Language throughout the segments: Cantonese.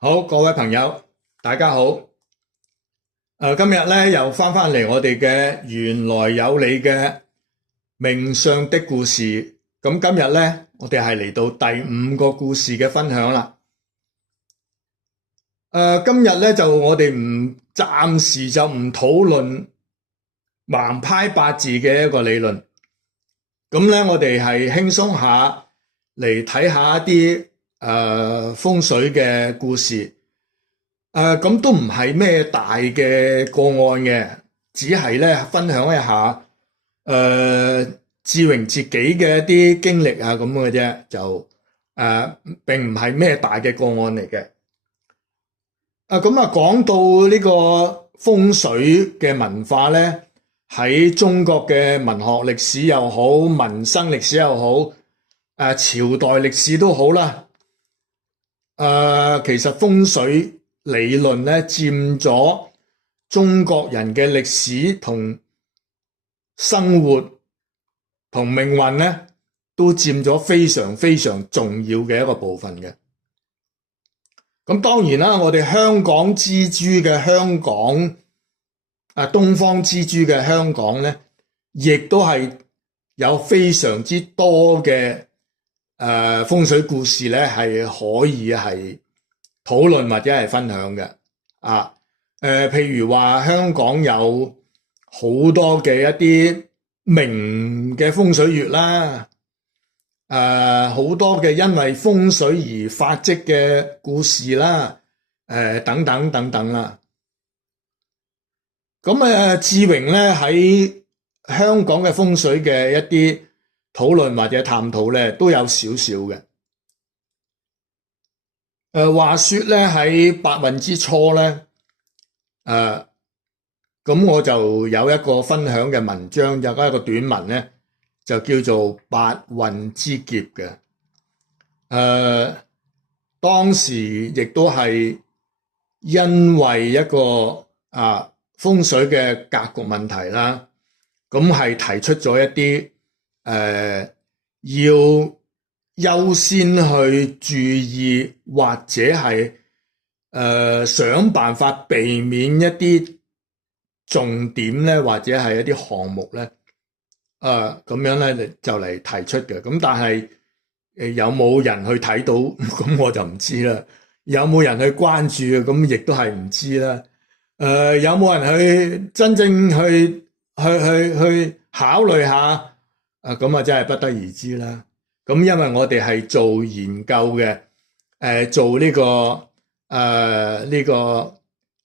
好，各位朋友，大家好。今日咧又翻嚟我哋嘅原來有你嘅命相的故事。咁今日咧，我哋係嚟到第5個故事嘅分享啦。今日咧就我哋暫時就唔討論橫派八字嘅一個理論。咁咧，我哋係輕鬆下嚟睇下一啲風水嘅故事。咁都唔係咩大嘅個案嘅，只係咧分享一下志榮自己嘅一啲經歷啊咁嘅啫，就並唔係咩大嘅個案嚟嘅。咁講到呢個風水嘅文化咧，喺中國嘅文學歷史又好，民生歷史又好，朝代歷史都好啦。其實風水理論咧佔咗中國人嘅歷史同生活同命運咧，都佔咗非常非常重要嘅一個部分嘅。咁當然啦，我哋香港之珠嘅香港，東方之珠嘅香港咧，亦都係有非常之多嘅風水故事咧，係可以係討論或者係分享嘅。譬如話香港有好多嘅一啲名嘅風水穴啦，好多嘅因為風水而發跡嘅故事啦，等等等等啦。咁志榮咧喺香港嘅風水嘅一啲討論或者探討咧，都有少少嘅。話說咧喺八運之初咧，咁我就有一個分享嘅文章，有一個短文咧，就叫做八運之劫嘅。當時亦都係因為一個風水嘅格局問題啦，咁係提出咗一啲要優先去注意或者係想辦法避免一啲重點咧，或者係一啲項目咧，咁樣咧就嚟提出嘅。咁但係有冇人去睇到，咁我就唔知啦。有冇人去關注，咁亦都係唔知啦。有冇人去真正去考慮下？咁啊真係不得而知啦。咁因為我哋係做研究嘅，做呢個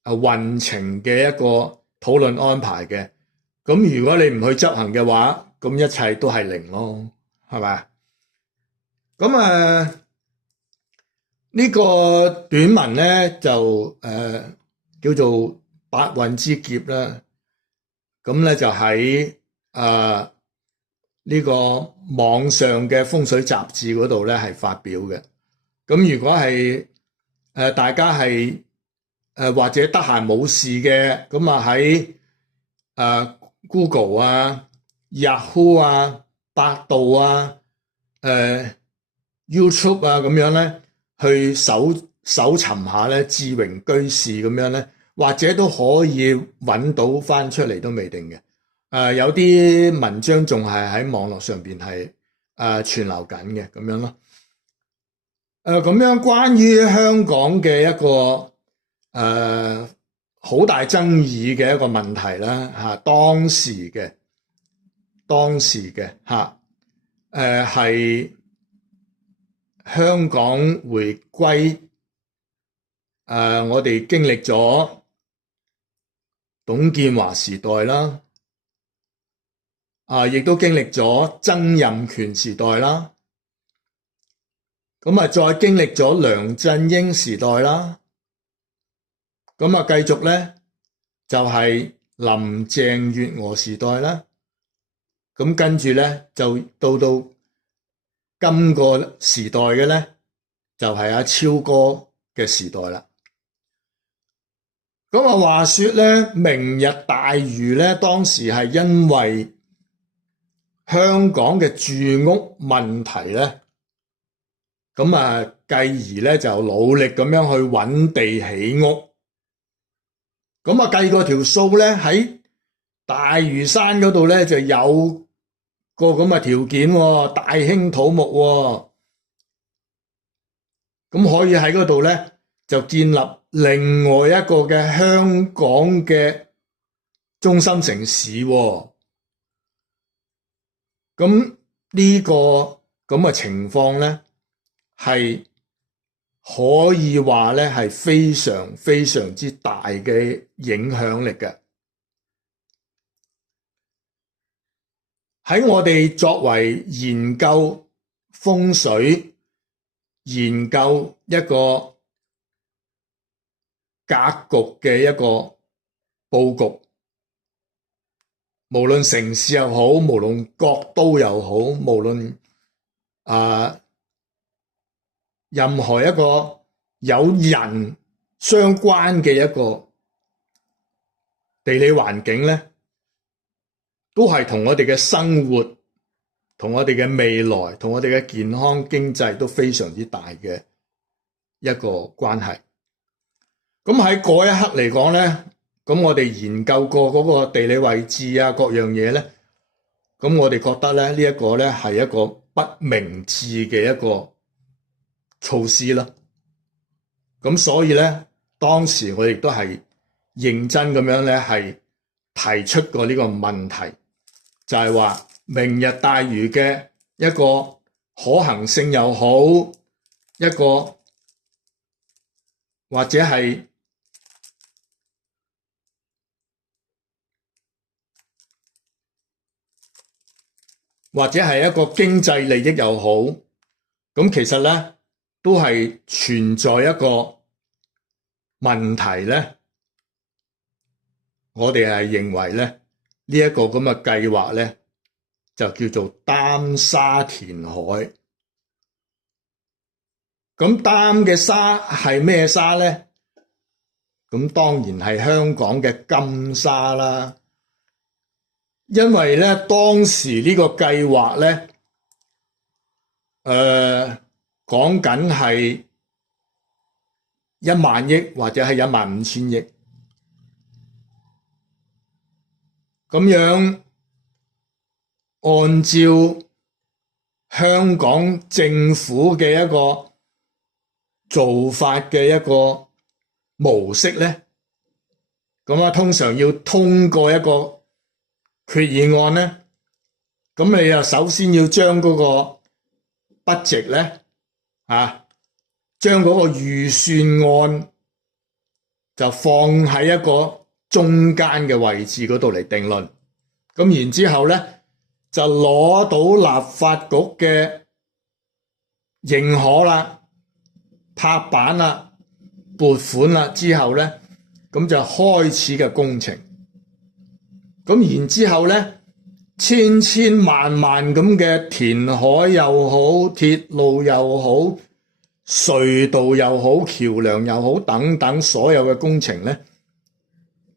運程嘅一個討論安排嘅。咁如果你唔去執行嘅話，咁一切都係零咯，係咪？咁呢個短文咧就叫做八運之劫啦。咁咧就喺呢個網上嘅風水雜誌嗰度咧係發表嘅。咁如果係大家係或者得閒冇事嘅，咁喺Google 啊、Yahoo 啊、百度啊、YouTube 啊咁樣咧，去搜尋下咧志榮居士咁樣咧，或者都可以揾到翻出嚟都未定嘅。有啲文章仲係喺網絡上邊係傳流緊嘅咁樣咯。咁樣關於香港嘅一個好大爭議嘅一個問題啦，當時嘅係香港回歸，我哋經歷咗董建華時代啦。亦都經歷咗曾蔭權時代啦，咁再經歷咗梁振英時代啦，咁繼續咧就係林鄭月娥時代啦，咁跟住咧就到今個時代嘅咧就係阿超哥嘅時代啦。咁話說咧，明日大嶼咧當時係因為香港嘅住屋問題咧，咁啊繼而咧就努力咁樣去揾地起屋。咁啊計過條數咧，喺大嶼山嗰度咧就有個咁嘅條件喎，大興土木喎，咁可以喺嗰度咧就建立另外一個嘅香港嘅中心城市喎。咁呢個咁嘅情況咧，係可以話咧係非常非常之大嘅影響力嘅。喺我哋作為研究風水、研究一個格局嘅一個佈局，無論城市又好，無論國都又好，無論任何一個有人相關嘅一個地理環境咧，都係同我哋嘅生活、同我哋嘅未來、同我哋嘅健康經濟都非常之大嘅一個關係。咁喺嗰一刻嚟講咧，咁我哋研究過嗰個地理位置啊，各樣嘢咧，咁我哋覺得咧呢一個咧係一個不明智嘅一個措施啦。咁所以咧，當時我亦都係認真咁樣咧係提出過呢個問題，就係話明日大嶼嘅一個可行性又好，一個或者係一個經濟利益又好，咁其實咧都係存在一個問題咧。我哋係認為咧呢一個咁嘅計劃咧就叫做擔沙填海。咁擔嘅沙係咩沙咧？咁當然係香港嘅金沙啦。因為咧當時呢個計劃咧，講緊係1萬億或者係15000億。咁樣按照香港政府嘅一個做法嘅一個模式咧，咁通常要通過一個決議案咧，咁你又首先要將嗰個budget咧，將嗰個預算案就放喺一個中間嘅位置嗰度嚟定論，咁然之後咧就攞到立法局嘅認可啦、拍板啦、撥款啦之後咧，咁就開始嘅工程。咁然之後咧，千千萬萬咁嘅填海又好、鐵路又好、隧道又好、橋梁又好等等所有嘅工程咧，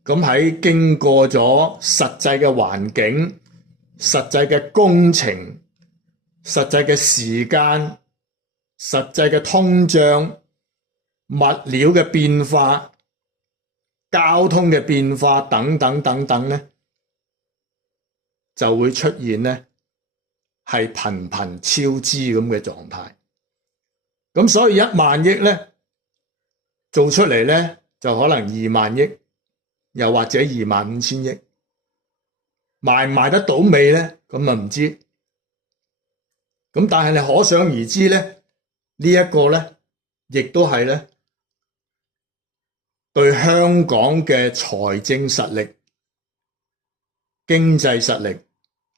咁喺經過咗實際嘅環境、實際嘅工程、實際嘅時間、實際嘅通脹、物料嘅變化、交通嘅變化等等等等咧，就會出現咧係頻頻超支咁嘅狀態。咁所以1萬億咧做出嚟咧就可能2萬億。又或者25000億，賣唔賣得到尾咧？咁啊唔知。咁但係你可想而知咧，呢一個咧，亦都係咧對香港嘅財政實力、經濟實力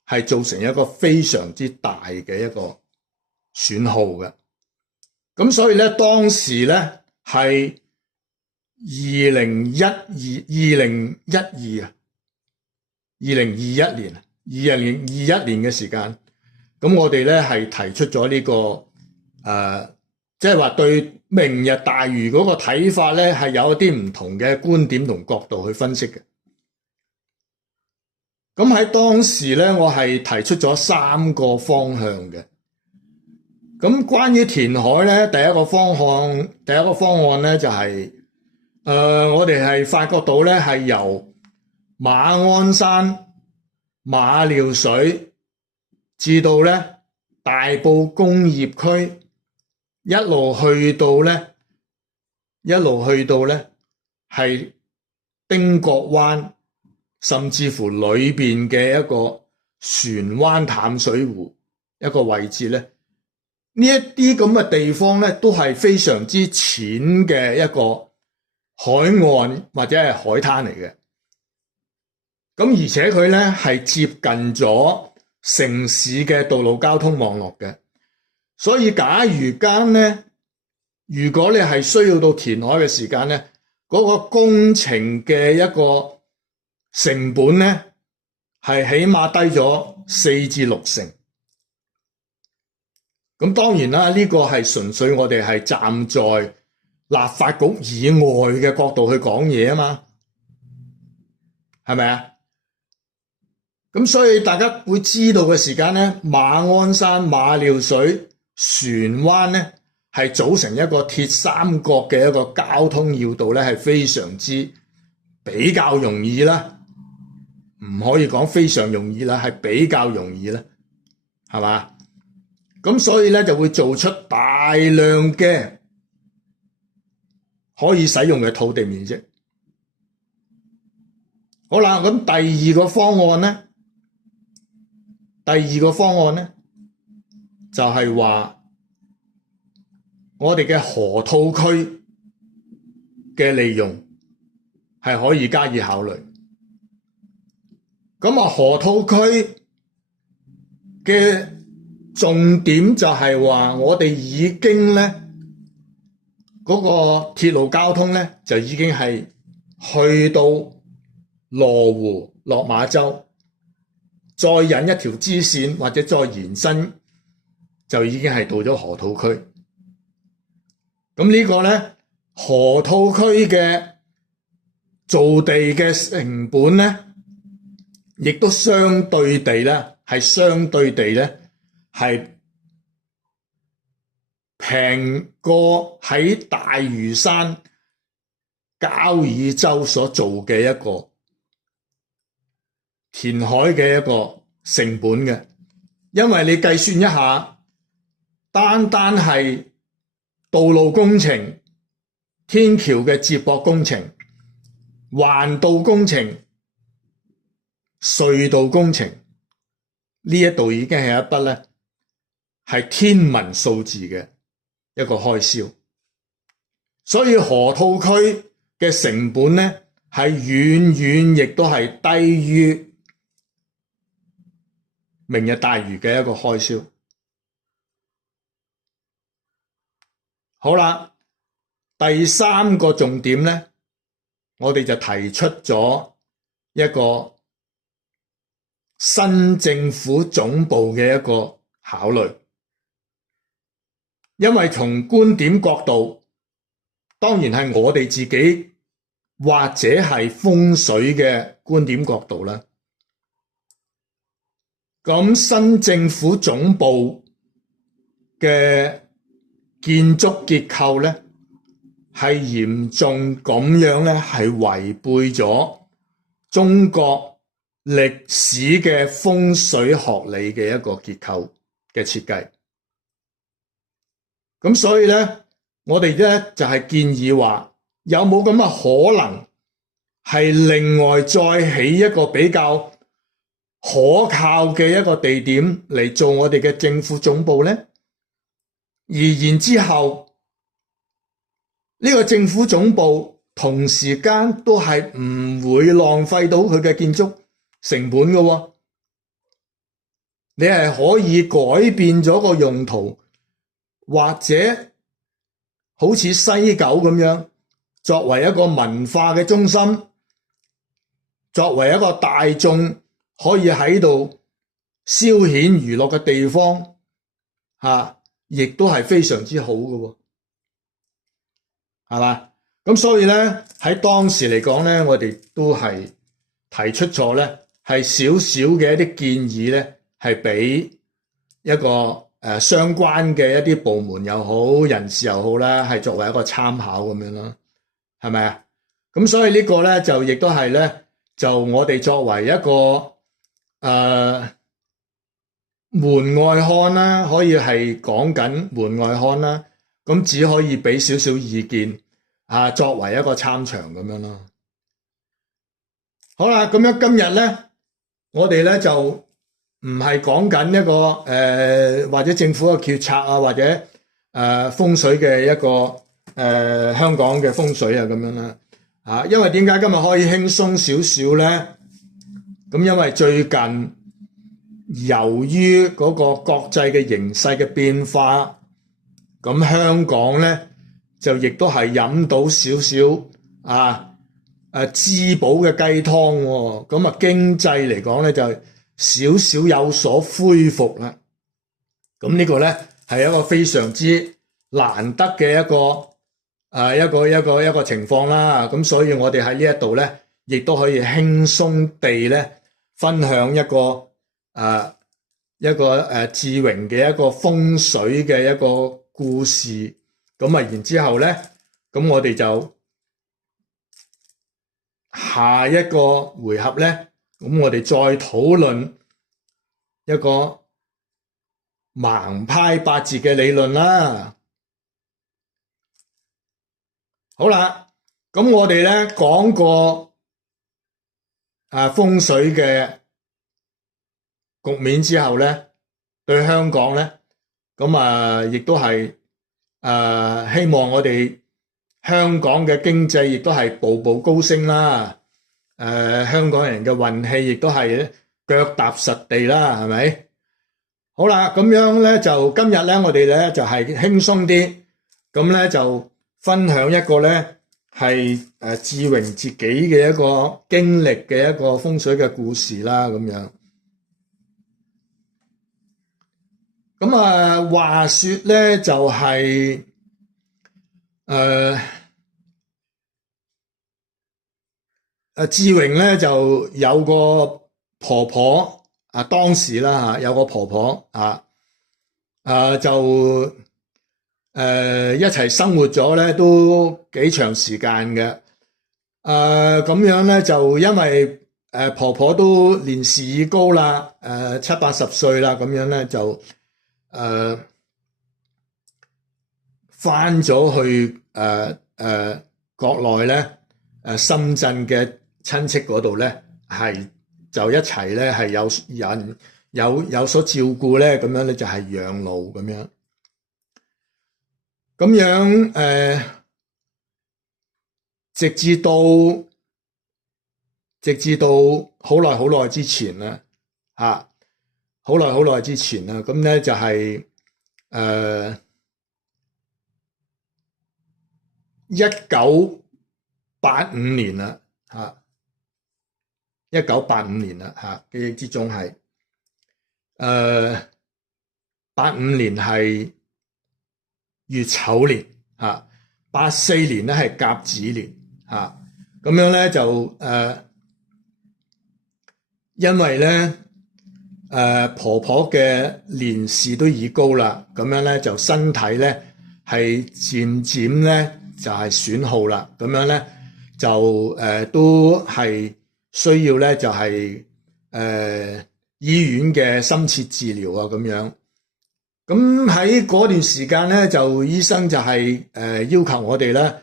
係造成一個非常之大嘅一個損耗嘅。咁所以咧，當時咧係2021年嘅時間，咁我哋咧係提出咗呢個即係話對明日大嶼嗰個睇法咧係有一啲唔同嘅觀點同角度去分析嘅。咁喺當時咧，我係提出咗3個方向嘅。咁關於填海咧，第一個方案咧就係我哋係發覺到咧係由馬鞍山馬料水至到咧大埔工業區，一路去到咧係汀角灣，甚至乎裏邊嘅一個船灣淡水湖一個位置咧，呢一啲咁嘅地方咧都係非常之淺嘅一個海岸或者係海灘嚟嘅。咁而且佢咧係接近咗城市嘅道路交通網絡嘅，所以假如如果你係需要到填海嘅時間咧，嗰個工程嘅一個成本咧係起碼低咗4至6成。咁當然啦，呢個係純粹我哋係站在立法局以外嘅角度去講嘢啊嘛，係咪啊？咁所以大家會知道嘅時間咧，馬鞍山、馬料水、船灣咧係組成一個鐵三角嘅一個交通要道咧，係非常之比較容易啦，唔可以講非常容易啦，係比較容易啦，係嘛？咁所以咧就會做出大量嘅可以使用嘅土地面積。好啦，咁第二個方案咧就係話我哋嘅河套區嘅利用係可以加以考慮。咁啊，河套區嘅重點就係話我哋已經咧嗰個鐵路交通咧就已經係去到羅湖、落馬洲，再引一條支線或者再延伸，就已經係到咗河套區。咁呢個咧河套區嘅造地嘅成本咧，亦都相對地咧係平過喺大嶼山交椅洲所做嘅一個填海嘅一個成本嘅，因為你計算一下，單係道路工程、天橋嘅接駁工程、環道工程、隧道工程，呢一度已經係一筆咧係天文數字嘅一個開銷，所以河套區嘅成本咧係遠遠亦都係低於明日大嶼嘅一個開銷。好啦，第三個重點咧，我哋就提出咗一個新政府總部嘅一個考慮，因為從觀點角度，當然係我哋自己或者係風水嘅觀點角度啦。咁新政府總部嘅建築結構咧，係嚴重咁樣咧，係違背咗中國歷史嘅風水學理嘅一個結構嘅設計。咁所以咧，我哋咧就係建議話，有冇咁嘅可能係另外再起一個比較可靠嘅一個地點嚟做我哋嘅政府總部咧？而然之後，呢個政府總部同時間都係唔會浪費到佢嘅建築成本嘅喎。你係可以改變咗個用途，或者好似西九咁樣，作為一個文化嘅中心，作為一個大眾可以喺度消遣娛樂嘅地方，亦都係非常之好嘅喎，係嘛？咁所以咧喺當時嚟講咧，我哋都係提出咗咧係少少嘅一啲建議咧，係俾一個相關嘅一啲部門又好，人士又好啦，係作為一個參考咁樣咯，係咪啊？咁所以呢個咧就亦都係咧，就我哋作為一個門外漢啦，可以係講緊門外漢啦，咁只可以俾少少意見啊，作為一個參詳咁樣咯。好啦，咁樣今日咧，我哋咧就唔係講緊一個或者政府嘅決策啊，或者風水嘅一個香港嘅風水啊咁樣啦。因為點解今日可以輕鬆少少咧？咁因為最近由於嗰個國際嘅形勢嘅變化，咁香港咧就亦都係飲到少少滋補嘅雞湯喎。咁經濟嚟講咧就少少有所恢復啦。咁呢個咧係一個非常之難得嘅一個情況啦。咁所以我哋喺呢一度咧，亦都可以輕鬆地咧分享一個志榮嘅一個風水嘅一個故事。咁然之後咧，咁我哋就下一個回合咧，咁我哋再討論一個盲派八字嘅理論啦。好啦，咁我哋咧講過風水嘅局面之後咧，對香港咧，咁亦都係希望我哋香港嘅經濟亦都係步步高升啦。香港人嘅運氣亦都係腳踏實地啦，係咪？好啦，咁樣咧就今日咧，我哋咧就係輕鬆啲，咁咧就分享一個咧係志榮自己嘅一個經歷嘅一個風水嘅故事啦，咁樣。咁話說咧就係志榮咧就有個婆婆當時啦有個婆婆就一齊生活咗咧都幾長時間嘅。咁樣咧就因為婆婆都年事已高啦，70-80歲啦，咁樣咧就返咗去國內咧深圳嘅親戚嗰度咧，係就一齊咧係有人有所照顧咧，咁樣咧就係養老咁樣。咁樣直至到好耐之前啦，好耐之前啦，咁咧就係1985年啦，1985年啦記憶之中係85年係乙丑年84年咧係甲子年咁樣咧就因為咧婆婆嘅年事都已高啦，咁樣咧就身體咧係漸漸咧就係損耗啦，咁樣咧就都係需要咧就係醫院嘅深切治療咁樣。咁喺嗰段時間咧，就醫生就係要求我哋咧，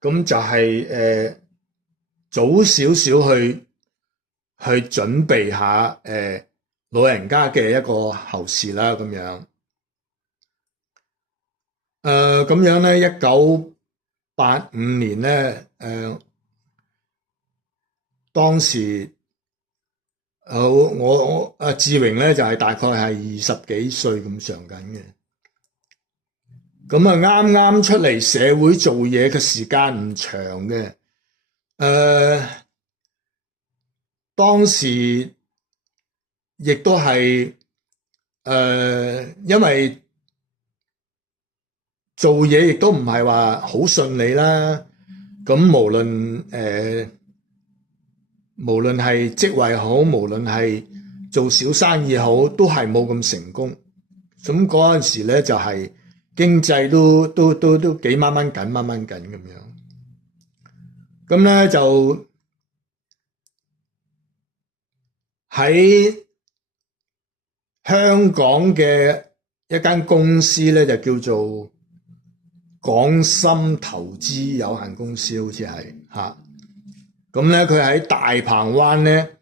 咁就係早少少去準備下老人家嘅一個後事啦，咁樣。咁樣咧，1985年咧，當時我志榮咧就係大概係20幾歲咁上緊嘅。咁啱啱出嚟社會做嘢嘅時間唔長嘅。當時亦都係因為做嘢亦都唔係話好順利啦。咁無論係職位好，無論係做小生意好，都係冇咁成功。咁嗰陣時咧就係經濟都幾掹緊咁樣。咁咧就喺香港嘅一間公司咧就叫做港深投資有限公司，好似係嚇。咁咧佢喺大鵬灣咧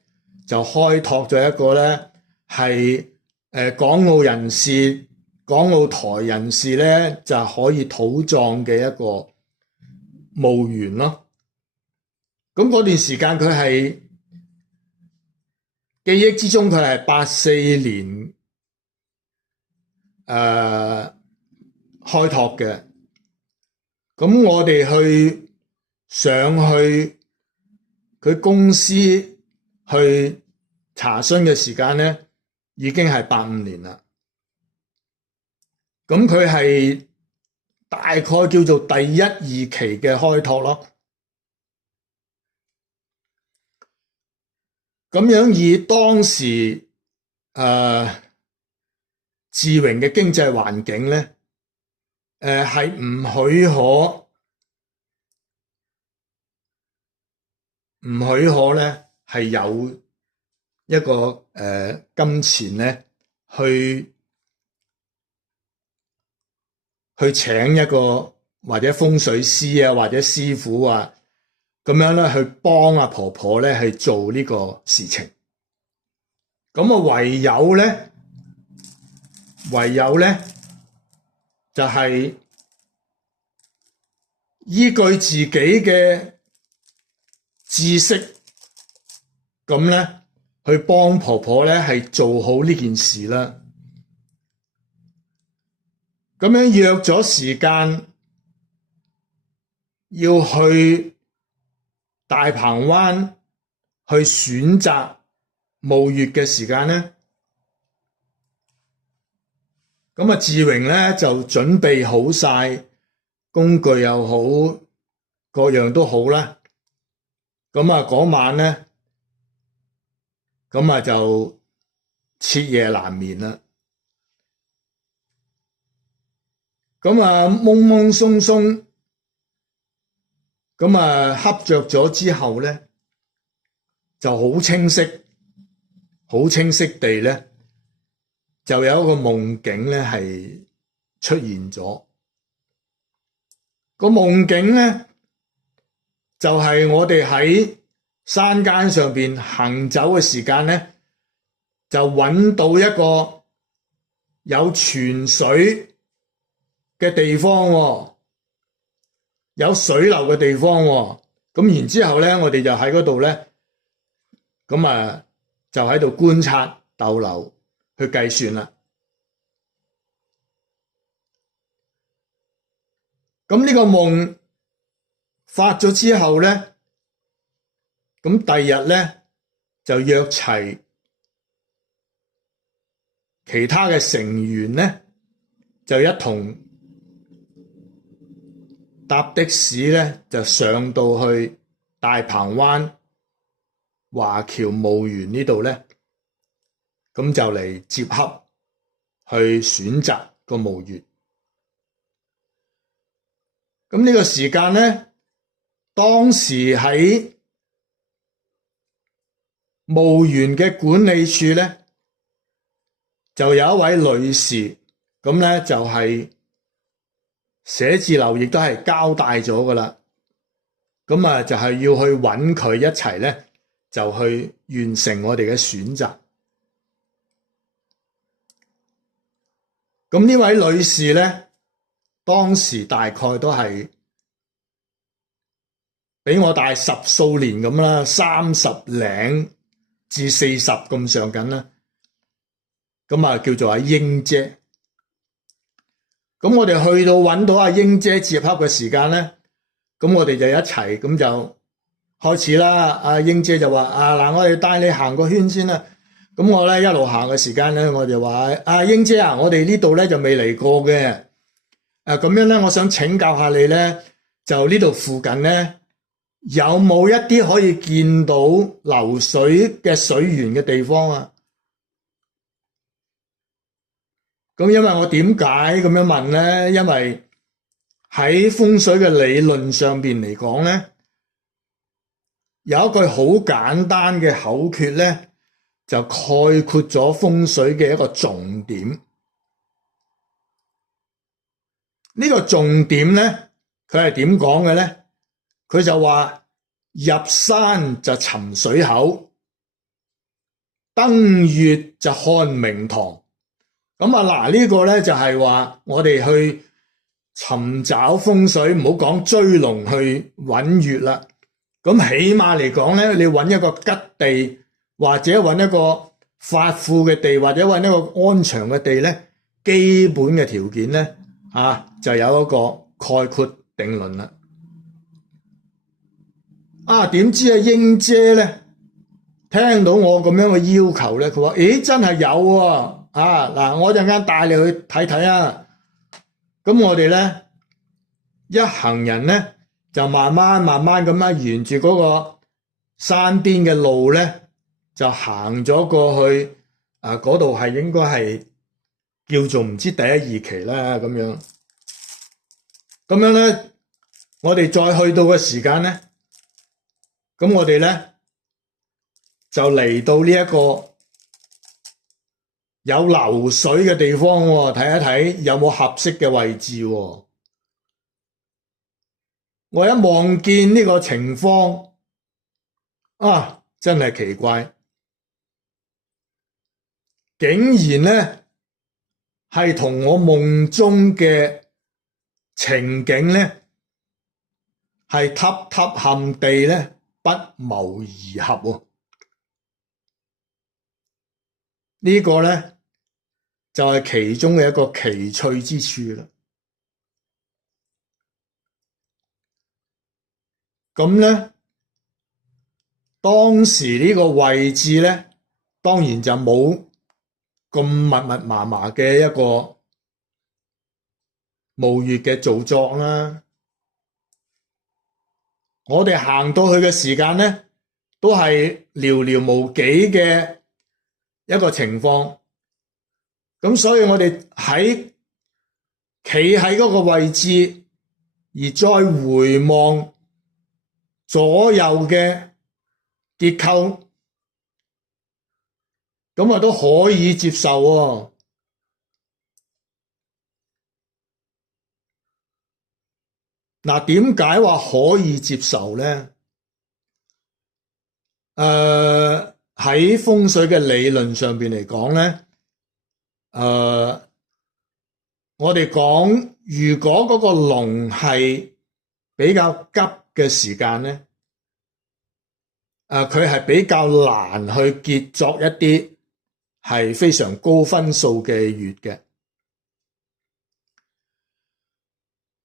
就開拓咗一個咧係港澳人士、港澳台人士咧就可以土葬嘅一個墓園咯。咁嗰段時間佢係記憶之中，佢係84年開拓嘅。咁我哋上去佢公司去查詢嘅時間咧，已經係85年啦。咁佢係大概叫做第1、2期嘅開拓咯。咁樣以當時智榮嘅經濟環境咧，係唔許可咧係有一個金錢咧去請一個或者風水師啊或者師傅啊咁樣咧去幫阿婆婆咧去做呢個事情。咁啊唯有咧就係依據自己嘅知識，咁咧去幫婆婆咧係做好呢件事啦。咁樣約咗時間要去大鵬灣去選擇墓穴嘅時間咧，咁啊智榮咧就準備好晒工具又好，各樣都好啦。咁啊嗰晚咧，咁啊就徹夜難眠啦。咁啊懵懵鬆鬆，咁啊瞌着咗之後咧，就好清晰地咧，就有一個夢境咧係出現咗。個夢境咧就係我哋喺山間上邊行走嘅時間咧，就揾到一個有泉水嘅地方喎，有水流嘅地方喎。咁然之後咧，我哋就喺嗰度咧，咁啊就喺度觀察逗留去計算啦。咁呢個夢發咗之後咧，咁第二日咧就約齊其他嘅成員咧，就一同搭的士咧，就上到去大鵬灣華僑墓園呢度咧，咁就嚟接洽去選擇個墓穴。咁呢個時間咧，當時喺墓園嘅管理處咧，就有一位女士，咁咧就係寫字樓亦都係交代咗噶啦。咁啊就係要去揾佢一齊咧，就去完成我哋嘅選擇。咁呢位女士咧，當時大概都係比我大10數年咁啦，30零至40咁上緊啦。咁啊叫做阿英姐。咁我哋去到揾到阿英姐接洽嘅時間咧，咁我哋就一齊咁就開始啦。阿英姐就話：嗱，我哋帶你行個圈先啦。咁我咧一路行嘅時間咧，我就話：阿英姐啊，我哋呢度咧就未嚟過嘅。咁樣咧，我想請教下你咧，就呢度附近咧有冇一啲可以見到流水嘅水源嘅地方啊？咁因為我點解咁樣問呢？因為喺風水嘅理論上邊嚟講呢，有一句好簡單嘅口訣呢，就概括咗風水嘅一個重點。呢個重點呢，佢係點講嘅呢？佢就話入山就尋水口，登月就看明堂。咁啊嗱，呢個呢就係話我哋去尋找風水，唔好講追龍去揾月啦。咁起碼嚟講呢，你揾一個吉地，或者揾一個發富嘅地，或者揾一個安詳嘅地呢，基本嘅條件呢，就有一個概括定論啦。點知啊英姐呢，聽到我咁樣嘅要求呢，佢話：咦，真係有喎！嗱，我陣間帶你去睇睇啊！咁我哋呢，一行人呢，就慢慢咁樣沿住嗰個山邊嘅路呢，就行咗過去。嗰度係應該係叫做唔知第一二期啦咁樣。咁樣呢，我哋再去到嘅時間呢，咁我哋呢，就嚟到呢一個有流水嘅地方喎，睇一睇有冇合適嘅位置喎。我一望見呢個情況，真係奇怪，竟然呢係同我夢中嘅情景呢係凹凹陷地呢不謀而合喎。呢個呢就係其中嘅一個奇趣之處啦。咁呢，當時呢個位置呢，當然就冇咁密麻麻嘅一個墓穴嘅造作啦。我哋行到去嘅時間呢，都係寥寥無幾嘅一個情況。咁所以我哋企喺嗰個位置，而再回望左右嘅結構，咁都可以接受喎。點解話可以接受呢？喺風水嘅理論上邊嚟講呢，我哋講如果嗰個龍係比較急嘅時間呢，佢係比較難去結作一啲係非常高分數嘅月嘅。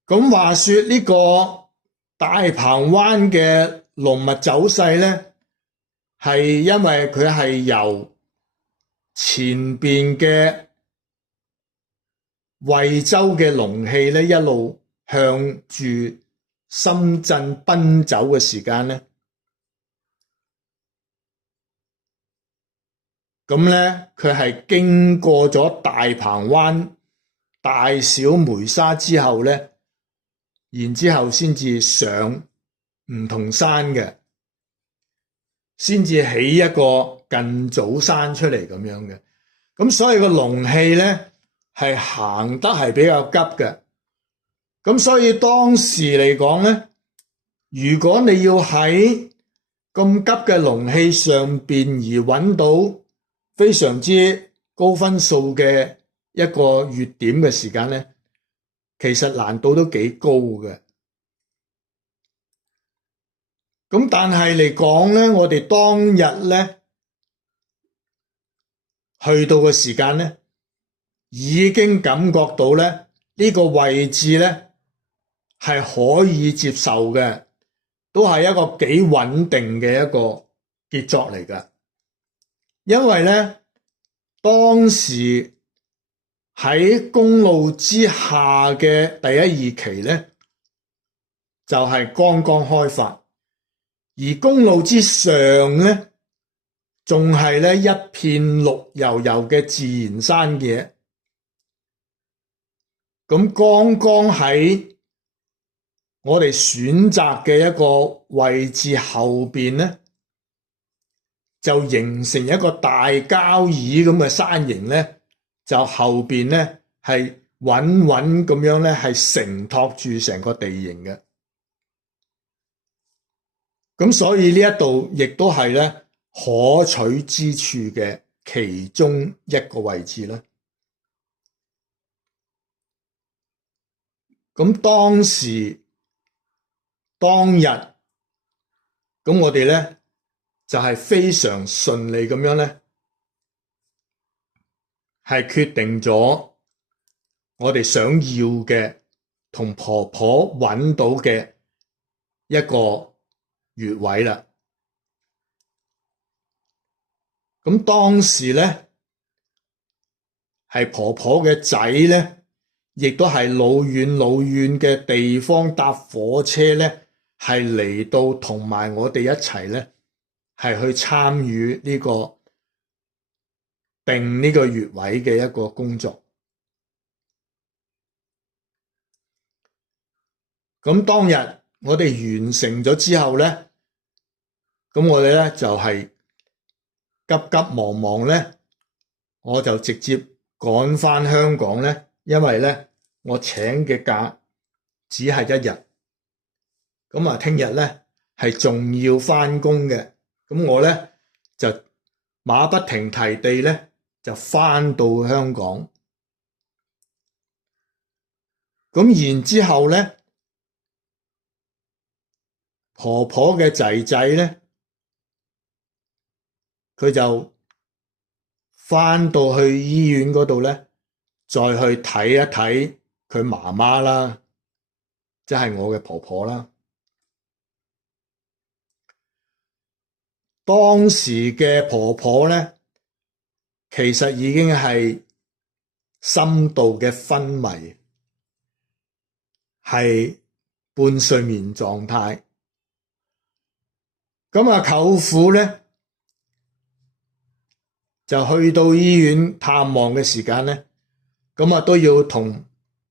咁話說呢個大鵬灣嘅龍脈走勢呢，係因為佢係由前邊嘅惠州嘅龍氣呢一路向住深圳奔走嘅時間呢，咁呢佢係經過咗大鵬灣、大小梅沙之後呢，然之後先至上梧桐山嘅，先至起一個近早山出嚟咁樣嘅。咁所以個龍氣呢係行得係比較急嘅。咁所以當時嚟講呢，如果你要喺咁急嘅龍氣上邊而揾到非常之高分數嘅一個月點嘅時間呢，其實難度都幾高嘅。咁但係嚟講呢，我哋當日呢去到嘅時間呢，已經感覺到呢呢個位置呢係可以接受嘅，都係一個幾穩定嘅一個傑作嚟㗎。因為呢，當時喺公路之下嘅第一二期呢，就係剛剛開發，而公路之上呢，仲係呢一片綠油油嘅自然山野。咁剛剛喺我哋選擇嘅一個位置後邊咧，就形成一個大交椅咁嘅山形咧，就後邊咧係穩穩咁樣咧係承托住成個地形嘅。咁所以呢一度亦都係咧可取之處嘅其中一個位置啦。咁當日，咁我哋咧就係非常順利咁樣咧，係決定咗我哋想要嘅同婆婆揾到嘅一個穴位啦。咁當時咧係婆婆嘅仔咧，亦都係老遠嘅地方搭火車咧，係嚟到同埋我哋一齊咧，係去參與呢個定呢個穴位嘅一個工作。咁當日我哋完成咗之後咧，咁我哋咧就係急忙咧，我就直接趕返香港咧，因為咧我請嘅假只係1日，咁啊聽日咧係仲要返工嘅，咁我咧就馬不停蹄地咧就返到香港，咁然之後咧婆婆嘅仔仔咧，佢就返到去醫院嗰度咧，再去睇一睇佢媽媽啦，即係我嘅婆婆啦。當時嘅婆婆咧，其實已經係深度嘅昏迷，係半睡眠狀態。咁啊，舅父咧就去到醫院探望嘅時間咧，咁啊都要同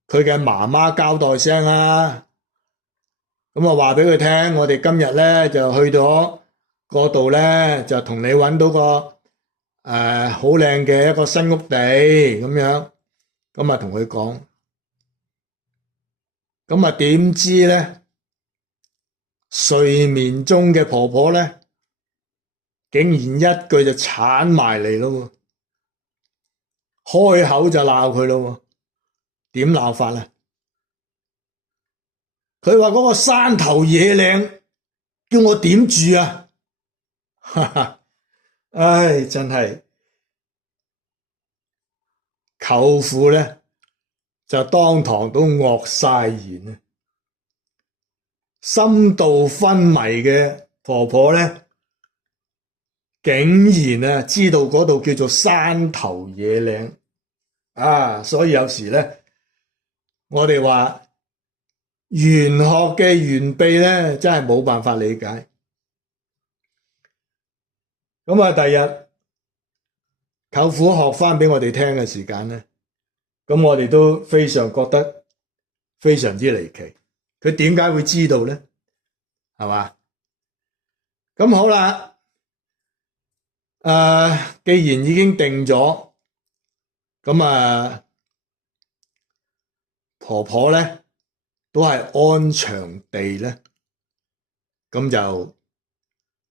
佢嘅媽媽交代聲啦。咁啊話俾佢聽，我哋今日咧就去咗嗰度咧，就同你揾到個好靚嘅一個新屋地咁樣。咁啊同佢講，咁啊點知咧睡眠中嘅婆婆咧，竟然一句就鏟埋嚟咯，開口就鬧佢咯。點鬧法啊？佢話嗰個山頭野嶺叫我點住啊？哈哈，唉，真係舅父咧就當堂都惡晒言啊！深度昏迷嘅婆婆咧，竟然啊知道嗰度叫做山頭野嶺啊！所以有時咧，我哋話玄學嘅玄秘咧，真係冇辦法理解。咁啊，第日舅父學翻俾我哋聽嘅時間咧，咁我哋都非常覺得非常之離奇。佢點解會知道咧？係嘛？咁好啦，既然已經定咗，咁啊，婆婆咧都係安詳地咧，咁就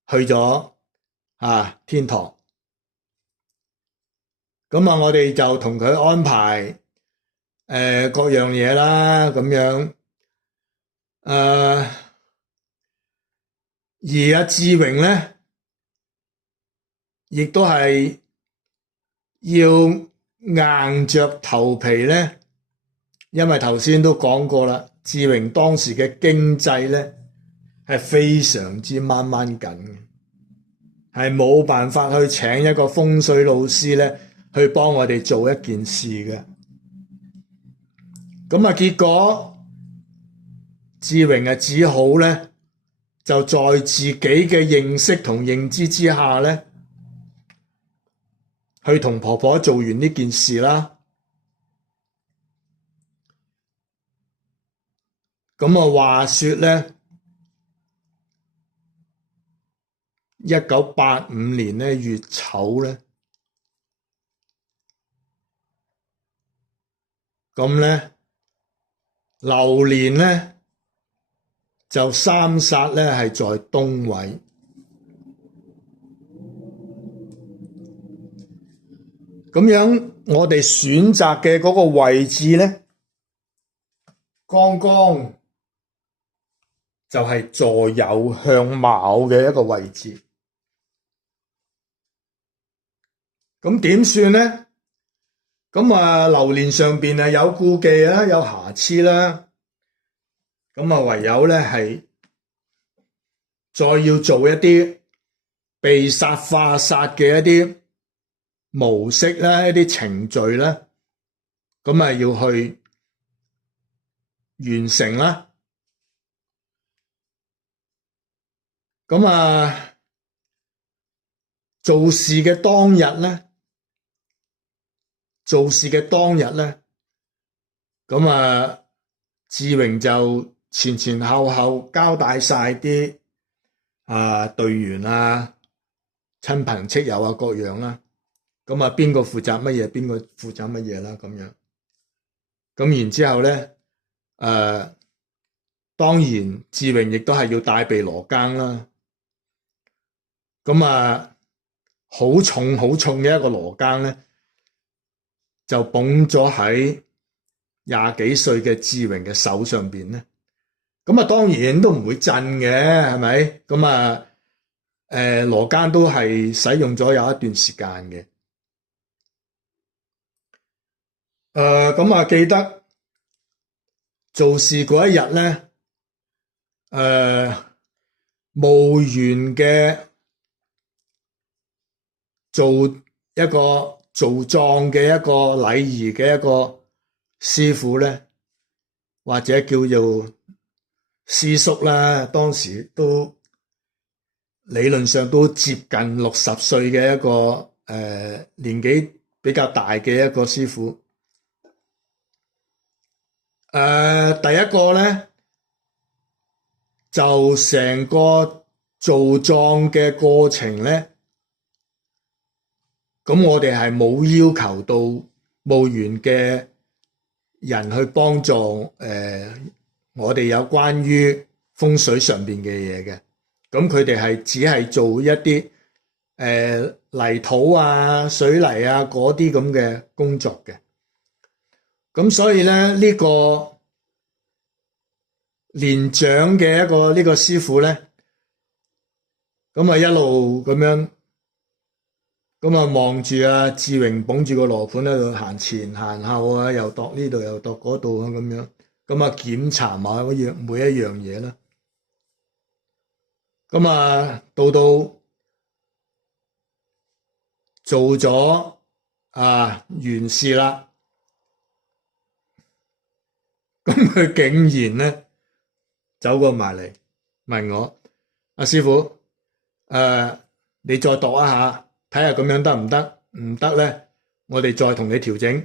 去咗天堂。咁啊，我哋就同佢安排各樣嘢啦，咁樣。而阿志榮咧，亦都係要硬着頭皮咧，因為頭先都講過啦，志榮當時嘅經濟咧係非常之掹緊嘅，係冇辦法去請一個風水老師咧去幫我哋做一件事嘅。咁啊，結果志榮只好咧，就在自己嘅認識同認知之下咧，去同婆婆做完呢件事啦。咁啊，話說咧，1985年咧乙丑咧，咁咧流年咧就三煞咧係在東位。咁樣我哋選擇嘅嗰個位置咧，剛剛就係坐右向卯嘅一個位置。咁點算咧？咁啊，流年上邊啊有顧忌啦，有瑕疵啦。咁啊，唯有咧係再要做一啲被煞化煞嘅一啲模式啦，一啲程序啦，咁啊要去完成啦。咁啊，做事嘅當日咧，咁啊，志榮就前前後後交代晒啲隊員啊、親朋戚友啊各樣啦。咁啊，邊個負責乜嘢，邊個負責乜嘢啦，咁樣。咁然之後咧，當然志榮亦都係要帶備羅庚啦。咁啊，好重嘅一個羅庚咧，就捧咗喺20幾歲嘅志榮嘅手上邊咧。咁啊，當然都唔會震嘅，係咪？咁啊，羅庚都係使用咗有一段時間嘅。咁啊，記得做事嗰一日咧，墓園嘅做葬嘅一個禮儀嘅一個師傅咧，或者叫做師叔啦，當時都理論上都接近60歲嘅一個年紀比較大嘅一個師傅。第一個咧就成個做葬嘅過程咧，咁我哋係冇要求到墓園嘅人去幫助我哋有關於風水上邊嘅嘢嘅。咁佢哋係只係做一啲泥土啊、水泥啊嗰啲咁嘅工作嘅。咁所以咧，呢個年長嘅呢個師傅咧，咁啊一路咁樣，咁啊望住阿志榮捧住個羅盤喺度行前行後啊，又度呢度又度嗰度啊咁樣，咁啊檢查埋每一樣嘢啦。咁啊到做咗完事啦。咁佢竟然咧走過埋嚟問我：阿師傅，你再度一下，睇下咁樣得唔得？唔得咧，我哋再同你調整。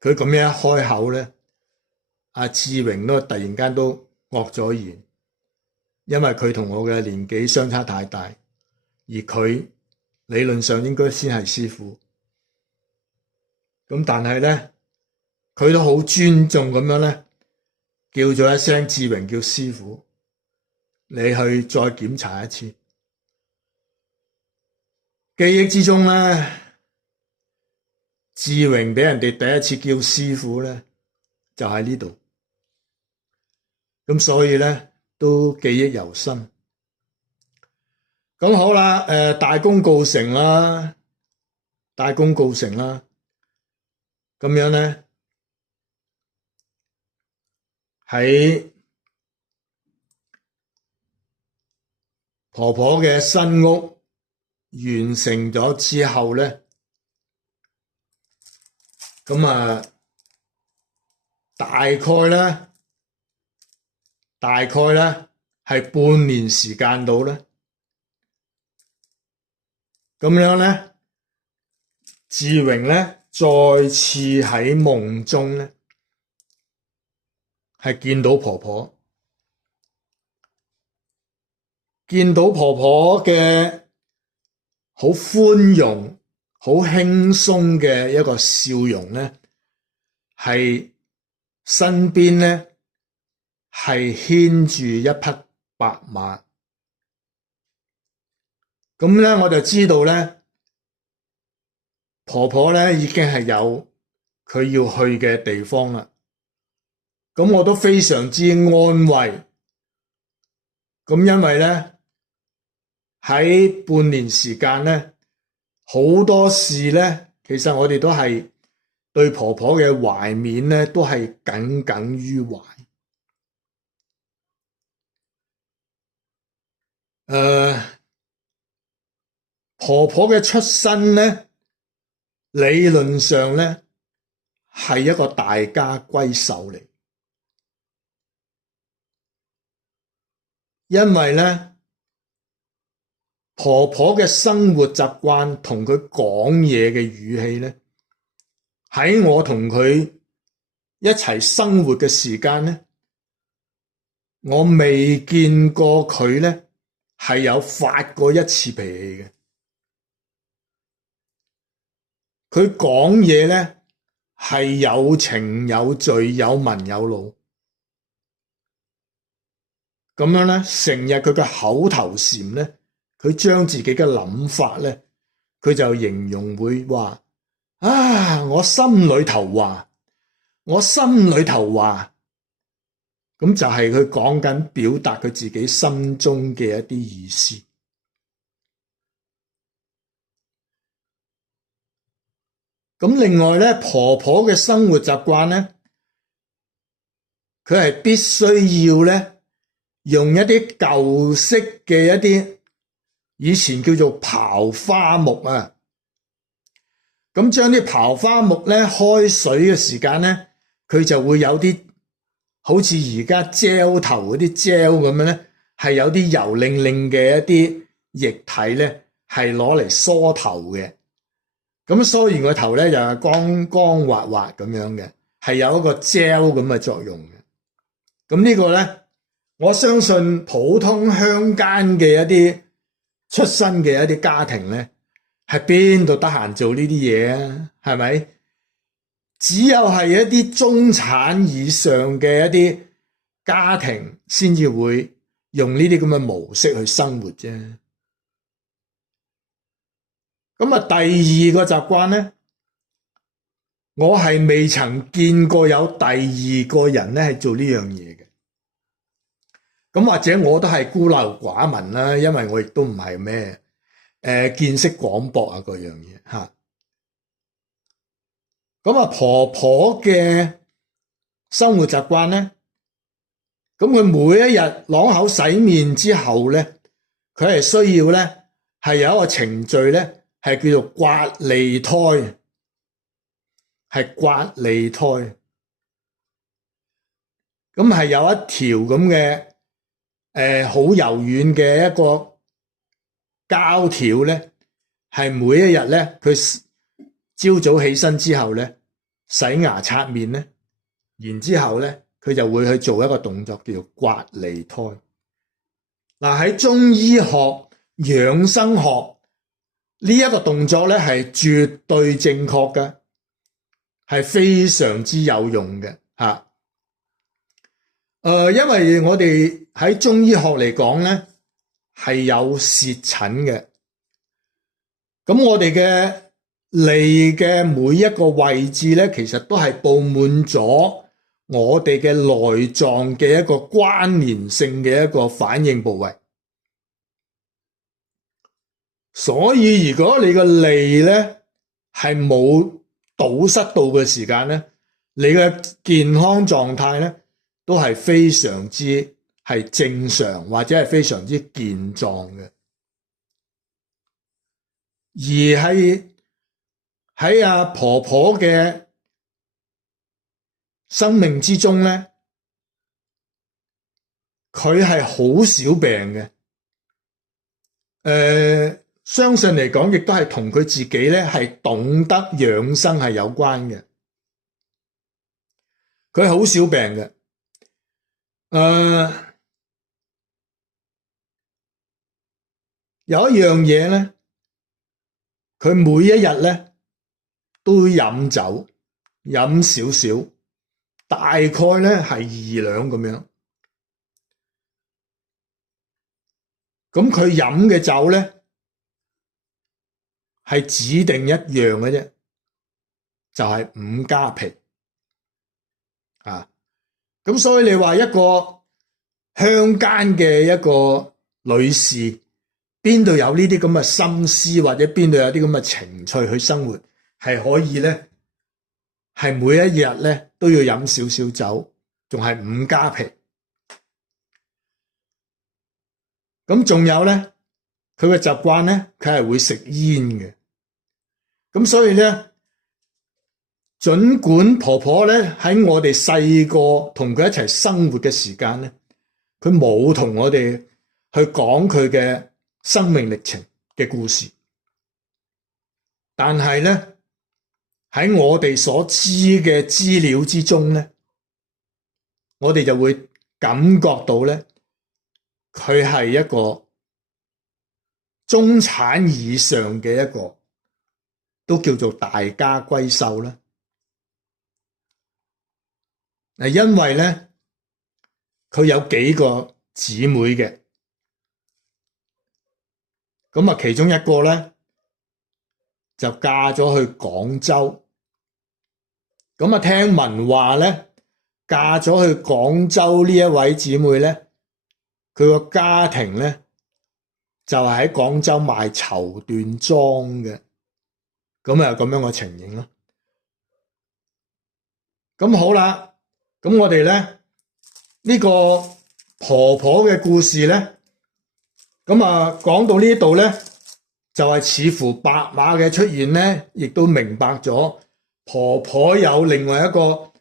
佢咁樣一開口咧，阿志榮都突然間都愕咗然，因為佢同我嘅年紀相差太大，而佢理論上應該先係師傅。咁但係咧，佢都好尊重咁樣咧，叫咗一聲志榮叫師傅，你去再檢查一次。記憶之中咧，志榮俾人哋第一次叫師傅咧，就喺呢度。咁所以咧都記憶猶新。咁好啦，大功告成啦，咁樣咧喺婆婆嘅新屋完成咗之後咧，咁啊大概咧係半年時間到咧，咁樣咧志榮咧再次喺夢中咧，係見到婆婆，見到婆婆嘅好寬容、好輕鬆嘅一個笑容咧，係身邊咧係牽住一匹白馬。咁咧我就知道咧，婆婆咧已經係有佢要去嘅地方啦。咁我都非常之安慰。咁因為咧喺半年時間咧，好多事咧，其實我哋都係對婆婆嘅懷緬咧，都係耿耿於懷。婆婆嘅出身咧，理論上咧係一個大家閨秀嚟，因為咧婆婆嘅生活習慣同佢講嘢嘅語氣咧，喺我同佢一齊生活嘅時間咧，我未見過佢咧係有發過一次脾氣嘅。佢講嘢咧係有情有序，有文有路，咁樣咧，成日佢嘅口頭禪咧，佢將自己嘅諗法咧，佢就形容會話啊，我心裏頭話，我心裏頭話，咁就係佢講緊表達佢自己心中嘅一啲意思。咁另外咧，婆婆嘅生活習慣咧，佢係必須要咧用一啲舊式嘅一啲以前叫做刨花木啊，咁將啲刨花木咧開水嘅時間咧，佢就會有啲好似而家膠頭嗰啲膠咁樣咧，係有啲油令令嘅一啲液體咧，係攞嚟梳頭嘅。咁梳完個頭咧，又係光光滑滑咁樣嘅，係有一個 gel 咁嘅作用嘅。咁呢個咧，我相信普通鄉間嘅一啲出身嘅一啲家庭咧，係邊度得閒做呢啲嘢啊？係咪？只有係一啲中產以上嘅一啲家庭先至會用呢啲咁嘅模式去生活啫。咁啊，第二個習慣咧，我係未曾見過有第二個人咧係做呢樣嘢嘅。咁或者我都係孤陋寡聞啦，因為我亦都唔係咩見識廣博啊嗰樣嘢嚇。咁啊，婆婆嘅生活習慣咧，咁佢每一日啷口洗面之後咧，佢係需要咧係有一個程序咧。係叫做刮脷胎，係刮脷胎，咁係有一條咁嘅好柔軟嘅一個膠條咧，係每一日咧佢朝早起身之後咧洗牙刷面咧，然之後咧佢就會去做一個動作叫做刮脷胎。嗱，喺中醫學、養生學。呢一個動作咧係絕對正確嘅，係非常之有用嘅嚇。因為我哋喺中醫學嚟講咧係有舌診嘅，咁我哋嘅脷嘅每一個位置咧，其實都係佈滿咗我哋嘅內臟嘅一個關聯性嘅一個反應部位。所以如果你個脷咧係冇堵塞到嘅時間咧，你嘅健康狀態咧都係非常之係正常或者係非常之健壯嘅。而係喺阿婆婆嘅生命之中咧，佢係好少病嘅。相信嚟講，亦都係同佢自己咧係懂得養生係有關嘅。佢好少病嘅，有一樣嘢咧，佢每一日咧都飲酒，飲少少，大概咧係2兩咁樣。咁佢飲嘅酒咧係指定一樣嘅啫，就係5加皮啊。咁所以你話一個鄉間嘅一個女士，邊度有呢啲咁嘅心思，或者邊度有啲咁嘅情趣去生活，係可以咧，係每一日咧都要飲少少酒，仲係5加皮。咁仲有咧，佢嘅習慣咧，佢係會食煙嘅。咁所以咧，儘管婆婆咧喺我哋細個同佢一齊生活嘅時間咧，佢冇同我哋去講佢嘅生命歷程嘅故事，但係咧喺我哋所知嘅資料之中咧，我哋就會感覺到咧，佢係一個中產以上嘅一個，都叫做大家閨秀啦。因為咧佢有幾個姊妹嘅，咁啊其中一個咧就嫁咗去廣州，咁啊聽聞話咧嫁咗去廣州呢一位姊妹咧，佢個家庭咧就係喺廣州賣綢緞莊嘅，咁啊咁樣嘅情形咯。咁好啦。咁我哋咧呢個婆婆嘅故事咧，咁啊講到呢度咧，就係似乎白馬嘅出現咧，亦都明白咗婆婆有另外一個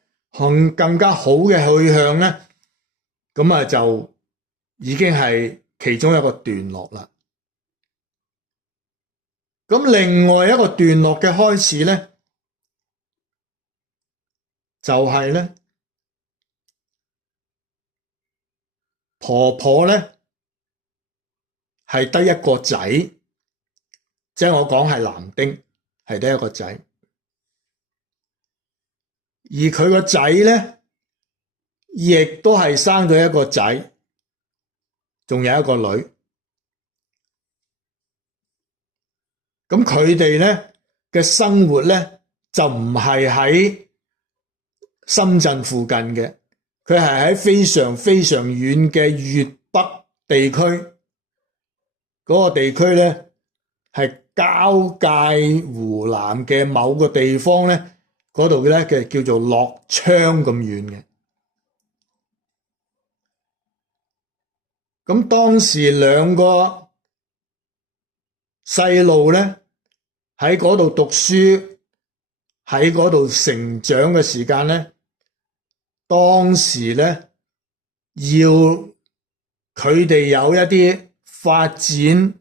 更加好嘅去向咧，咁啊就已經係其中一個段落啦。咁另外一個段落嘅開始咧，就係咧。婆婆咧係得一個仔，即係我講係男丁，係得一個仔，而佢個仔咧亦都係生咗一個仔，仲有一個女。咁佢哋咧嘅生活咧就唔係喺深圳附近嘅。佢係喺非常非常遠嘅粵北地區，嗰個地區咧係交界湖南嘅某個地方咧，嗰度咧嘅叫做樂昌咁遠嘅。咁當時兩個細路咧喺嗰度讀書，喺嗰度成長嘅時間咧。當時咧，要佢哋有一啲發展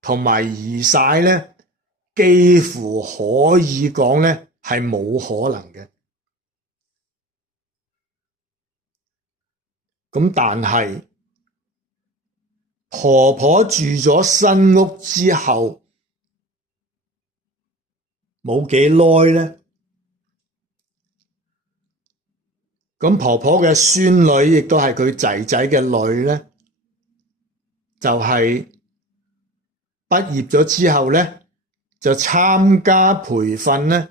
同埋移晒咧，幾乎可以講咧係冇可能嘅。咁但係婆婆住咗新屋之後，冇幾耐咧。咁婆婆嘅孫女亦都係佢仔仔嘅女咧，就係畢業咗之後咧，就參加培訓咧，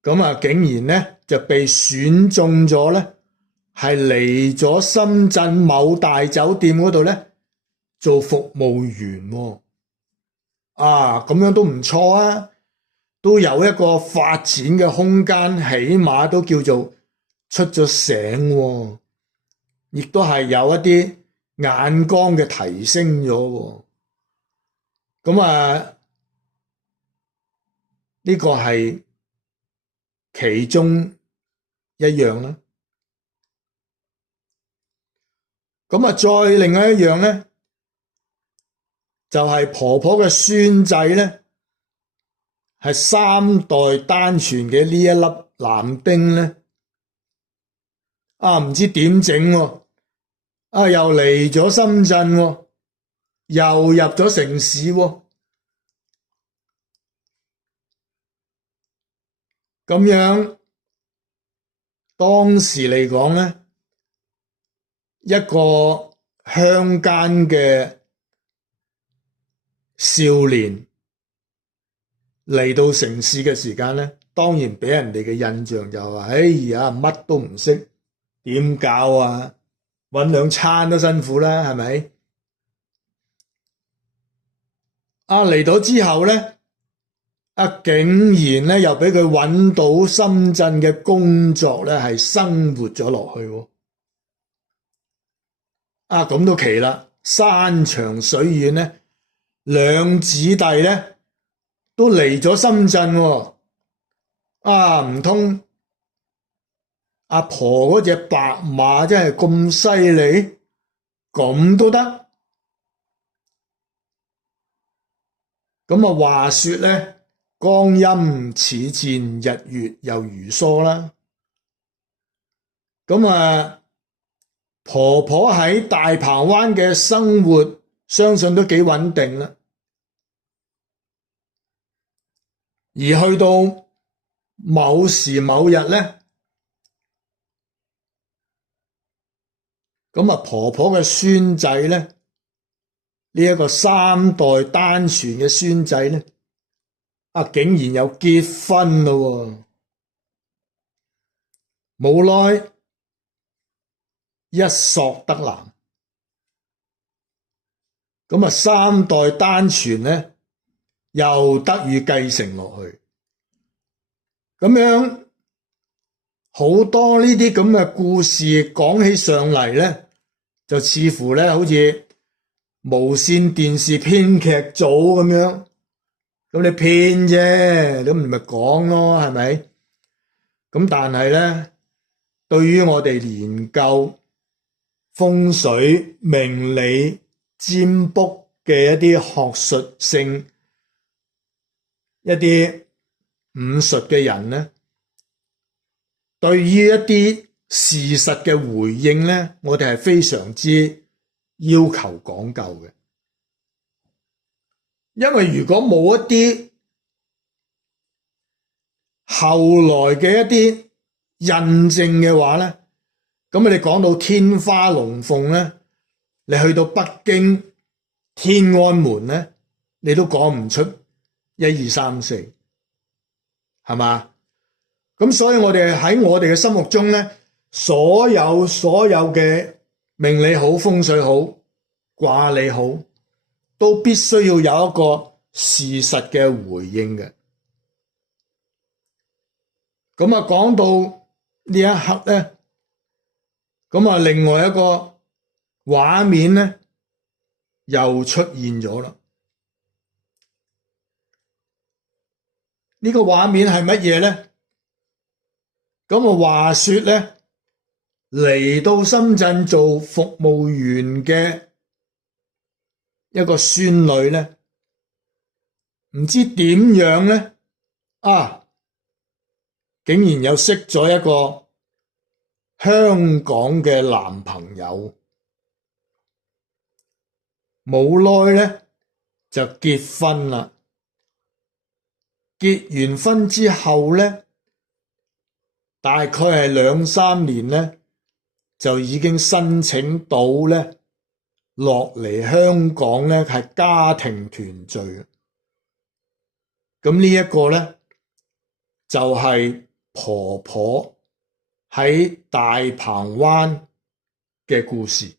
咁啊竟然咧就被選中咗咧，係嚟咗深圳某大酒店嗰度咧做服務員喎。啊，咁樣都唔錯啊，都有一個發展嘅空間，起碼都叫做出咗醒喎，亦都係有一啲眼光嘅提升咗喎。咁啊，呢個係其中一樣啦。咁啊，再另外一樣咧，就係婆婆嘅孫仔咧，係三代單傳嘅呢一粒男丁咧，唔知點整喎，又嚟咗深圳喎，又入咗城市喎，咁樣當時嚟講咧，一個鄉間嘅少年嚟到城市嘅時間咧，當然俾人哋嘅印象就話：哎呀，乜都唔識，點教啊？搵兩餐都辛苦啦，係咪？嚟到之後咧，竟然咧又俾佢搵到深圳嘅工作咧，係生活咗落去喎。咁都奇啦，山長水遠咧，兩姊弟咧都嚟咗深圳喎。唔通阿婆嗰隻白馬真係咁犀利，咁都得？咁話說咧，光陰似箭，日月又如梭啦。婆婆喺大鵬灣嘅生活，相信都幾穩定啦。而去到某時某日咧，婆婆嘅孫仔咧，呢一個三代單傳嘅孫仔咧，竟然又結婚咯喎！無奈一索得男，三代單傳咧又得以繼承落去，咁樣好多呢啲咁嘅故事講起上嚟咧，就似乎咧好似無線電視編劇組咁樣，咁你編啫，咁唔咪講咯，係咪？咁但係咧，對於我哋研究風水命理占卜嘅一啲學術性一啲武術嘅人咧，對於一啲事實嘅回應咧，我哋係非常之要求講究嘅。因為如果冇一啲後來嘅一啲印證嘅話咧，咁你講到天花龍鳳咧，你去到北京天安門咧，你都講唔出一二三四，係嘛？咁所以我哋喺我哋嘅心目中咧，所有嘅命理好、風水好、卦理好，都必須要有一個事實嘅回應嘅。講到呢一刻咧，另外一個畫面咧又出現咗啦。呢個畫面係乜嘢咧？話說咧，嚟到深圳做服務員嘅一個孫女咧，唔知點樣咧，竟然又識咗一個香港嘅男朋友，冇耐咧就結婚啦。結完婚之後咧，大概係2、3年咧，就已經申請到咧落嚟香港咧係家庭團聚。咁呢一個咧就係婆婆喺大鵬灣嘅故事。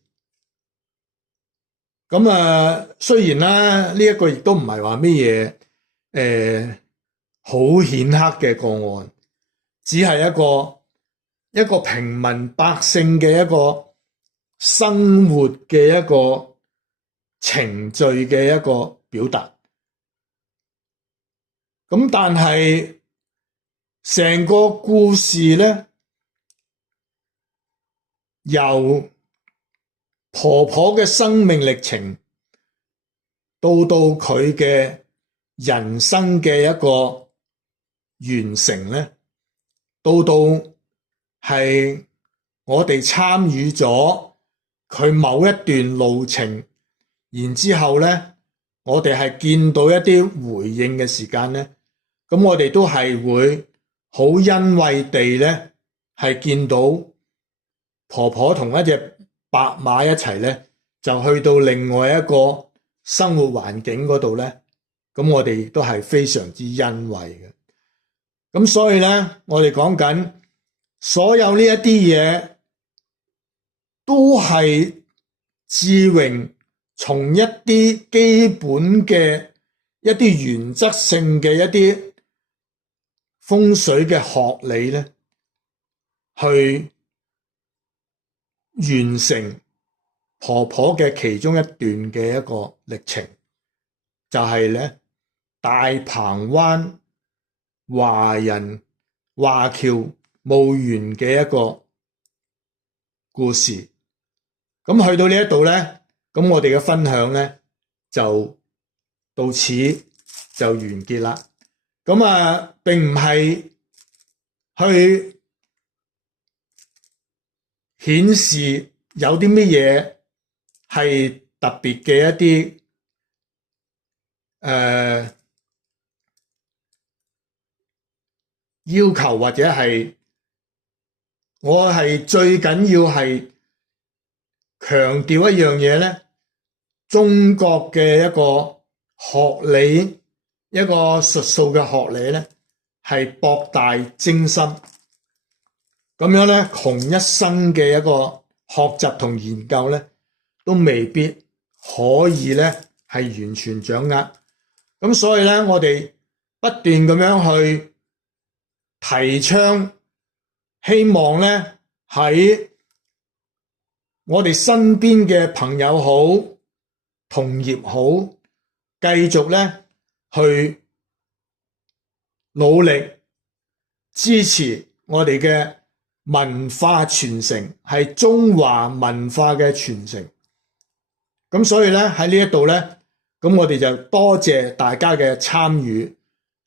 雖然啦，呢一個亦都唔係話咩嘢好顯赫嘅個案，只係一個平民百姓嘅一個生活嘅一個程序嘅一個表達。但係成個故事咧，由婆婆嘅生命歷程到佢嘅人生嘅一個完成咧，到係我哋參與咗佢某一段路程，然之後咧，我哋係見到一啲回應嘅時間咧，咁我哋都係會好欣慰地咧，係見到婆婆同一隻白馬一齊咧，就去到另外一個生活環境嗰度咧，咁我哋都係非常之欣慰嘅。咁所以咧，我哋講緊所有呢一啲嘢，都係志榮從一啲基本嘅一啲原則性嘅一啲風水嘅學理咧，去完成婆婆嘅其中一段嘅一個歷程，就係咧大鵬灣華僑墓園嘅一個故事。咁去到呢一度咧，咁我哋嘅分享咧就到此就完結啦。咁並唔係去顯示有啲乜嘢係特別嘅一啲要求，或者係我係最緊要係強調一樣嘢咧，中國嘅一個學理，一個術數嘅學理咧，係博大精深。咁樣咧，窮一生嘅一個學習同研究咧，都未必可以咧係完全掌握。咁所以咧，我哋不斷咁樣去提倡，希望咧喺我哋身邊嘅朋友好、同業好，繼續咧去努力支持我哋嘅文化傳承，係中華文化嘅傳承。咁所以咧喺呢一度咧，咁我哋就多謝大家嘅參與，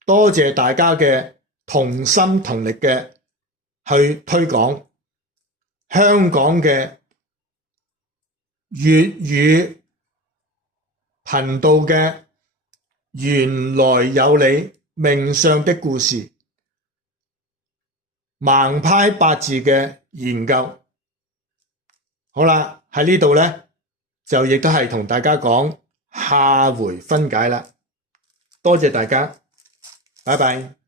多謝大家嘅同心同力嘅去推廣香港嘅粵語頻道嘅玄來有理命相的故事，盲派八字嘅研究。好啦，喺呢度咧就亦都係同大家講下回分解啦。多謝大家，拜拜。